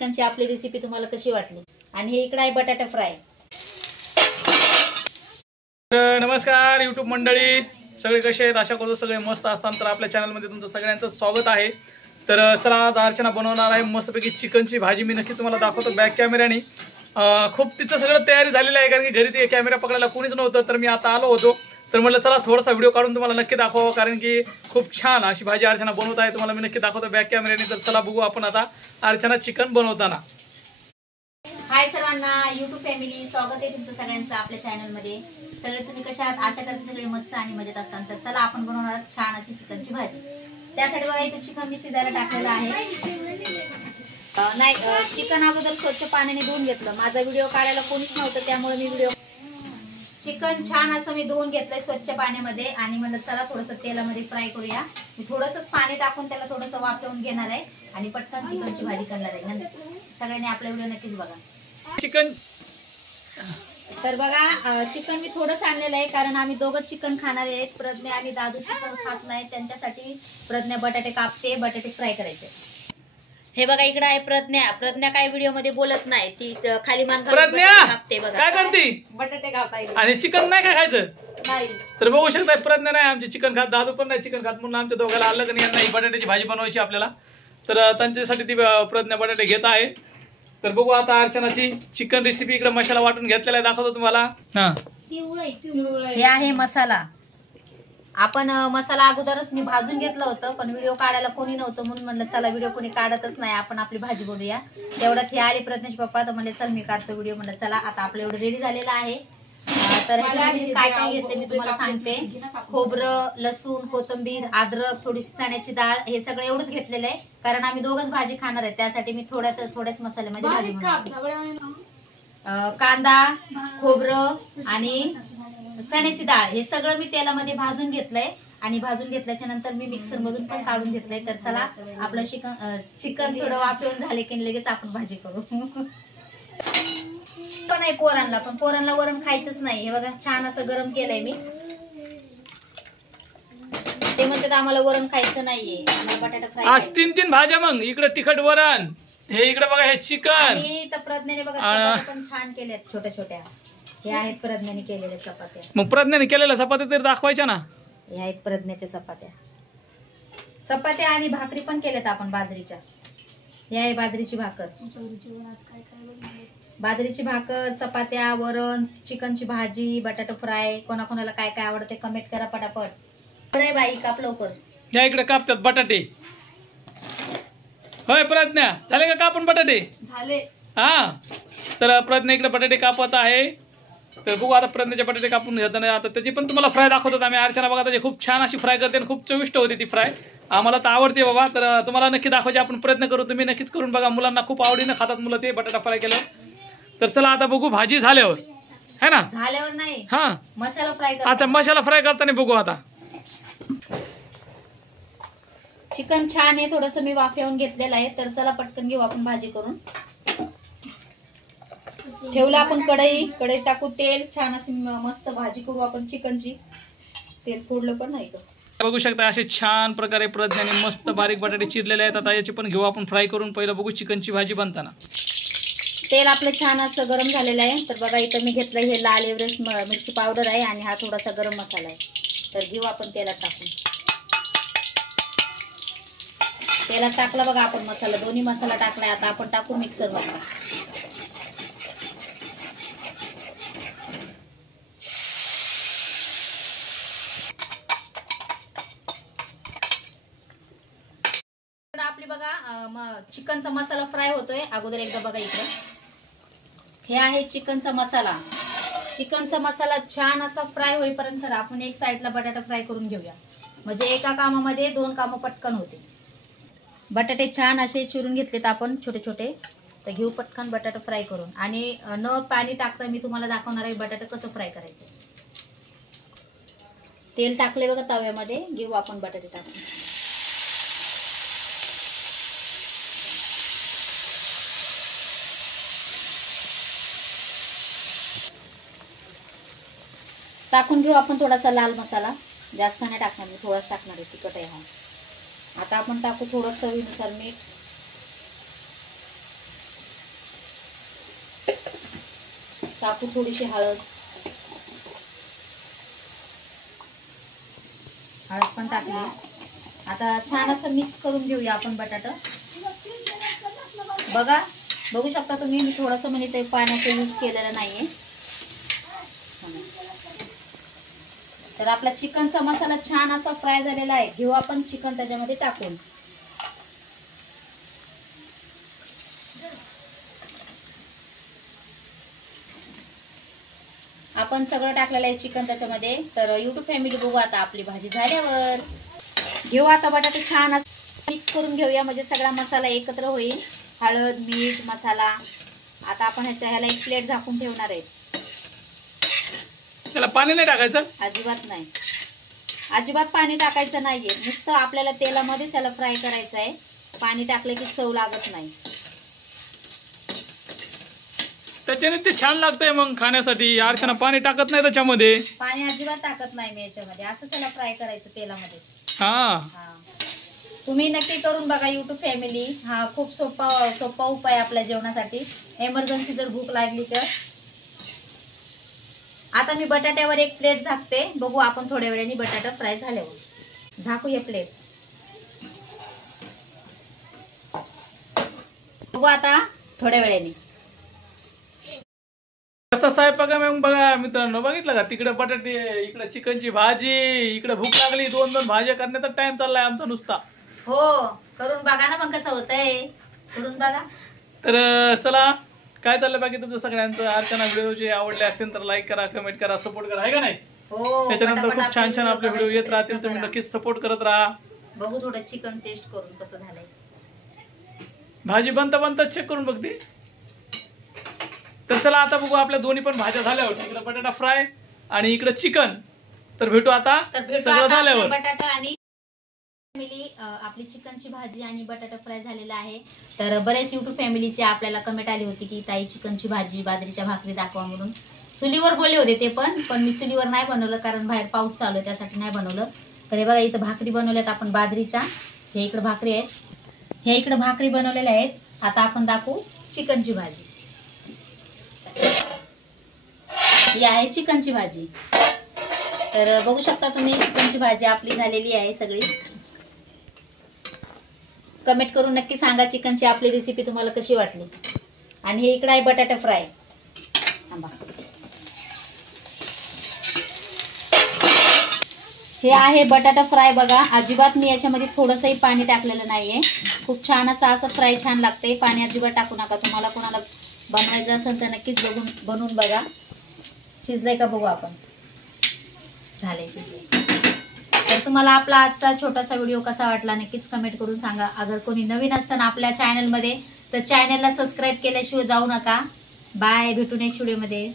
चिकनची आपली रेसिपी तुम्हाला कशी वाटली आणि हे इकडे आहे बटाटा फ्राय। नमस्कार यूट्यूब मंडळी, सगळे कसे आहेत? आशा करतो सगळे मस्त असतात। तर आपल्या चॅनल मध्ये तुमचं सगळ्यांचं स्वागत आहे। तर चला आज अर्चना बनवणार आहे मस्तपैकी चिकनची भाजी। मी नक्की तुम्हाला दाखवतो बॅक कॅमेऱ्याने। खूप तिचं सगळं तयारी झालेली आहे, कारण की घरी ते कॅमेरा पकडायला कोणीच नव्हतं। तर मी आता आलो होतो, तर म्हटलं चला थोडासा व्हिडिओ काढून तुम्हाला नक्की दाखवावं, कारण की खूप छान अशी भाजी अर्चना बनवत आहे। तुम्हाला मी नक्की दाखवतो बॅक कॅमेऱ्याने। तर चला बघू आपण आता अर्चना चिकन बनवताना। हाय सर्वांना, यूट्यूब फॅमिली, स्वागत आहे तुमचं सगळ्यांचं आपल्या चॅनल मध्ये। सगळे तुम्ही कशा आहात? आशा करते सगळे मस्त आणि मजेत असतात। तर चला आपण बनवणार छान अशी चिकनची भाजी। त्यासाठी बघा इथे चिकन मी शिजायला टाकलेलं आहे। नाही, चिकन अगोदर स्वच्छ पाण्याने धुवून घेतलं। माझा व्हिडिओ काढायला कोणीच नव्हतं, त्यामुळे मी व्हिडिओ चिकन छान असं मी धुवून घेतलंय स्वच्छ पाण्यामध्ये आणि म्हणलं चला थोडंसं तेलामध्ये फ्राय करूया। मी थोडंसं पाणी टाकून त्याला थोडंसं वाफवून घेणार आहे आणि पटकन चिकनची भाजी करणार आहे। नंतर सगळ्यांनी आपला व्हिडिओ नक्कीच बघा। चिकन तर बघा, चिकन मी थोडंच आणलेलं आहे, कारण आम्ही दोघंच चिकन खाणार आहेत। प्रज्ञा आणि दादू चिकन खात नाही, त्यांच्यासाठी प्रज्ञा बटाटे कापते, बटाटे फ्राय करायचे। हे बघा इकडे आहे प्रज्ञा। प्रज्ञा काय व्हिडिओ मध्ये बोलत नाही, ती खाली मान कापते। बघा काय करते? बटाटे कापायचे आणि चिकन नाही काय खायचं? नाही। तर बघू शकता प्रज्ञा नाही आमची चिकन खात, दादू पण नाही चिकन खात, म्हणून आमच्या दोघांना आलं की यांना ही बटाट्याची भाजी बनवायची आपल्याला। तर त्यांच्यासाठी ती प्रज्ञा बटाटे घेत आहे। तर बघू आता अर्चनाची चिकन रेसिपी। इकडे मसाला वाटून घेतलेला आहे, दाखवतो तुम्हाला। हे आहे मसाला। आपण मसाला अगोदरच मी भाजून घेतलं होतं, पण व्हिडिओ काढायला कोणी नव्हतं, म्हणून म्हणलं चला व्हिडिओ कोणी काढतच नाही, आपण आपली भाजी बनवूया। तेवढ्यात हे आले प्रज्ञेश पप्पा, तर म्हणले चल मी काढतो व्हिडिओ। म्हणलं चला आता आपलं एवढं रेडी झालेलं आहे। तर ह्याच्यामध्ये काय काय घेतले मी तुम्हाला सांगते। खोबरं, लसूण, कोथिंबीर, अद्रक, थोडीशी चण्याची डाळ, हे सगळं एवढंच घेतलेलं आहे, कारण आम्ही दोघंच भाजी खाणार आहे। त्यासाठी मी थोड्याच मसाल्यामध्ये भाजी बनवणार। कांदा, खोबरं आणि चण्याची डाळ हे सगळं मी तेलामध्ये भाजून घेतलंय आणि भाजून घेतल्याच्या नंतर मी मिक्सर मधून पण काढून घेतलंय। तर चला आपलं चिकन थोडं वाफवून झाले की लगेच आपण भाजी करू। पण नाही पोरांना, पण पोरांना वरण खायचंच नाही। हे बघा छान असं गरम केलंय मी। ते म्हणतात आम्हाला वरण खायचं नाहीये, आम्हाला बटाटा फ्राय। आज तीन भाज्या, मग इकडे तिखट वरण, हे इकडे बघा हे चिकन। आणि तर प्रज्ञाने बघा चपात्या पण छान केल्यात छोट्या छोट्या। हे आहेत प्रज्ञाने केलेल्या चपात्या। मग प्रज्ञाने केलेल्या चपात्या तरी दाखवायच्या ना। हे आहेत प्रज्ञाच्या चपात्या आणि भाकरी पण केल्यात आपण बाजरीच्या। हे आहे बाजरीची भाकर, बाजरीची भाकर, चपात्या, वरण, चिकनची भाजी, बटाटा फ्राय। कोणाकोणाला काय काय आवडते कमेंट करा पटापट। बरं बाई, काप लवकर। या इकडे कापतात बटाटे। होय प्रज्ञा, झाले का कापून बटाटे? झाले। हा, तर प्रज्ञा इकडे बटाटे कापत आहे। तर बघू आता प्रज्ञाचे बटाटे कापून घेताना आता त्याची पण तुम्हाला फ्राय दाखवतात आम्ही। अर्चना बघा त्याची खूप छान अशी फ्राय करते आणि खूप चविष्ट होती ती फ्राय। आम्हाला तर आवडते बाबा, तर तुम्हाला नक्की दाखवायची आपण प्रयत्न करू। तुम्ही नक्कीच करून बघा, मुलांना खूप आवडीनं खातात मुलं ते बटाटा फ्राय केलं। तर चला आता बघू भाजी झाल्यावर, है ना? झाल्यावर नाही, हा मसाला फ्राय कर। आता मसाला फ्राय करताना बघू। आता चिकन छान आहे, थोडस मी वाफवून घेतलेलं आहे। तर चला पटकन घेऊ आपण भाजी करून। ठेवलं आपण कढई टाकू तेल, छान अशी मस्त भाजी करू आपण चिकनची। तेल फोडलं पण नाही का? बघू शकता असे छान प्रकारे प्रज्ञाने मस्त बारीक बटाटे चिरलेले आहेत। आता याची पण घेऊ आपण फ्राय करून। पहिलं बघू चिकनची भाजी बनताना। तेल आपलं छान असं गरम झालेलं आहे। तर बघा इथं मी घेतलं हे लाल एव्हरेस्ट मिरची पावडर आहे आणि हा थोडासा गरम मसाला आहे। तर घेऊ आपण तेलात टाकून। तेलात टाकला बघा आपण मसाला, दोन्ही मसाला टाकलाय। आता आपण टाकू मिक्सरवर। आपली बघा चिकनचा मसाला फ्राय होतोय। अगोदर एकदा बघा इकडं, हे आहे चिकनचा मसाला। चिकनचा मसाला छान असा फ्राय होईपर्यंत आपण एक साईडला बटाटा फ्राय करून घेऊया, म्हणजे एका कामामध्ये दोन कामं पटकन होते। बटाटे छान असे चिरून घेतलेत आपण छोटे छोटे। तर घेऊ पटकन बटाटा फ्राय करून, आणि न पाणी टाकता मी तुम्हाला दाखवणार आहे बटाटा कसं फ्राय करायचं। तेल टाकले बघा तव्यामध्ये, घेऊ आपण बटाटे टाकून। टाकून घेऊ आपण थोडासा लाल मसाला, जास्त नाही टाकणार मी, थोडाच टाकणार आहे, तिखट आहे हा। आता आपण टाकू थोडं चवीनुसार मीठ, टाकू थोडीशी हळद. हळद पण टाकली. आता छान असं मिक्स करून घेऊया आपण बटाटा. बघू शकता तुम्ही, मी थोडंसं म्हणजे ते पाण्याचं यूज केलेलं नाहीये. तर आपला चिकनचा मसाला छान असा फ्राय झालेला आहे. घेऊ आपण चिकन त्याच्यामध्ये टाकून. आपण सगळं टाकलेलं आहे चिकन त्याच्यामध्ये. तर युट्यूब फॅमिली बघू आता आपली भाजी झाल्यावर. घेऊ आता बटाटे छान असं मिक्स करून घेऊया, म्हणजे सगळा मसाला एकत्र होईल. हळद, मीठ, मसाला. आता आपण ह्याला एक प्लेट झाकून ठेवणार आहे. त्याला पाणी नाही टाकायचं? अजिबात नाही, अजिबात पाणी टाकायचं नाहीये. नुसतं आपल्याला तेलामध्ये त्याला फ्राय करायचं आहे. पाणी टाकलं की चव लागत नाही. त्याच्याने ते छान लागतंय मग खाण्यासाठी. अर्चना पाणी टाकत नाही त्याच्यामध्ये? पाणी अजिबात टाकत नाही मी याच्यामध्ये. असं त्याला फ्राय करायचं तेलामध्ये. हा, तुम्ही नक्की करून बघा युट्यूब फॅमिली. हा खूप सोपा उपाय आपल्या जेवणासाठी. एमर्जन्सी जर भूक लागली तर. आता मी बटाट्यावर एक प्लेट झाकते. बघू आपण थोड्या वेळाने बटाटा फ्राय झाल्यावर. झाकूया प्लेट. बघू आता थोड्या वेळाने कसा स्वयंपाक आहे मग बघा मित्रांनो. बघितलं का, तिकडे बटाटे, इकडे चिकनची भाजी, इकडे भूक लागली. 2-2 भाज्या करण्याचा टाइम चाललाय आमचा नुसता. हो, करून बघा ना मग कसं होतंय. करून बघा. तर चला, काय चाललंय बाकी तुमचं सगळ्यांचं? अर्चना व्हिडिओ जे आवडले असतील तर लाईक करा, कमेंट करा, सपोर्ट करा, आहे का नाही? हो, त्याच्यानंतर खूप छान छान आपले व्हिडिओ येत राहतील. तुम्ही नक्कीच सपोर्ट करत राहा. बघू थोडं चिकन टेस्ट करून कसं झालंय. भाजी बनता चेक करून बघते. तर चला आता बघू आपल्या दोन्ही पण भाज्या झाल्यावर. इकडे बटाटा फ्राय आणि इकडे चिकन. तर भेटू आता सगळं झाल्यावर. बटाटा आणि आपली चिकनची भाजी आणि बटाटा फ्राय झालेला आहे. तर बरेच युट्यूब फॅमिलीची आपल्याला कमेंट आली होती की ताई चिकनची भाजी बाजरीच्या भाकरी दाखवा म्हणून. चुलीवर बोलले होते ते पण मी चुलीवर नाही बनवलं, कारण बाहेर पाऊस चालू आहे त्यासाठी नाही बनवलं. तर हे बघा इथं भाकरी बनवल्यात आपण बाजरीच्या. हे इकडे भाकरी आहेत, हे इकडे भाकरी बनवलेल्या आहेत. आता आपण दाखवू चिकनची भाजी. ही आहे चिकनची भाजी. तर बघू शकता तुम्ही चिकनची भाजी आपली झालेली आहे सगळी. कमेंट करून नक्की सांगा चिकनची आपली रेसिपी तुम्हाला कशी वाटली. आणि हे इकडे आहे बटाटा फ्राय. हे आहे बटाटा फ्राय. बघा अजिबात मी याच्यामध्ये थोडंसंही पाणी टाकलेलं नाहीये. खूप छान असं फ्राय छान लागते. पाणी अजिबात टाकू नका. तुम्हाला कोणाला बनवायचं असेल तर नक्कीच बनवून बघा. शिजलंय का बघू आपण. झालंय, शिजलंय. तर तुम्हाला आपला आजचा छोटासा व्हिडिओ कसा वाटला नक्कीच कमेंट करून सांगा. अगर कोणी नवीन असताना आपल्या चॅनलमध्ये तर चॅनलला सबस्क्राईब केल्याशिवाय जाऊ नका. बाय, भेटू नेक्स्ट व्हिडिओमध्ये.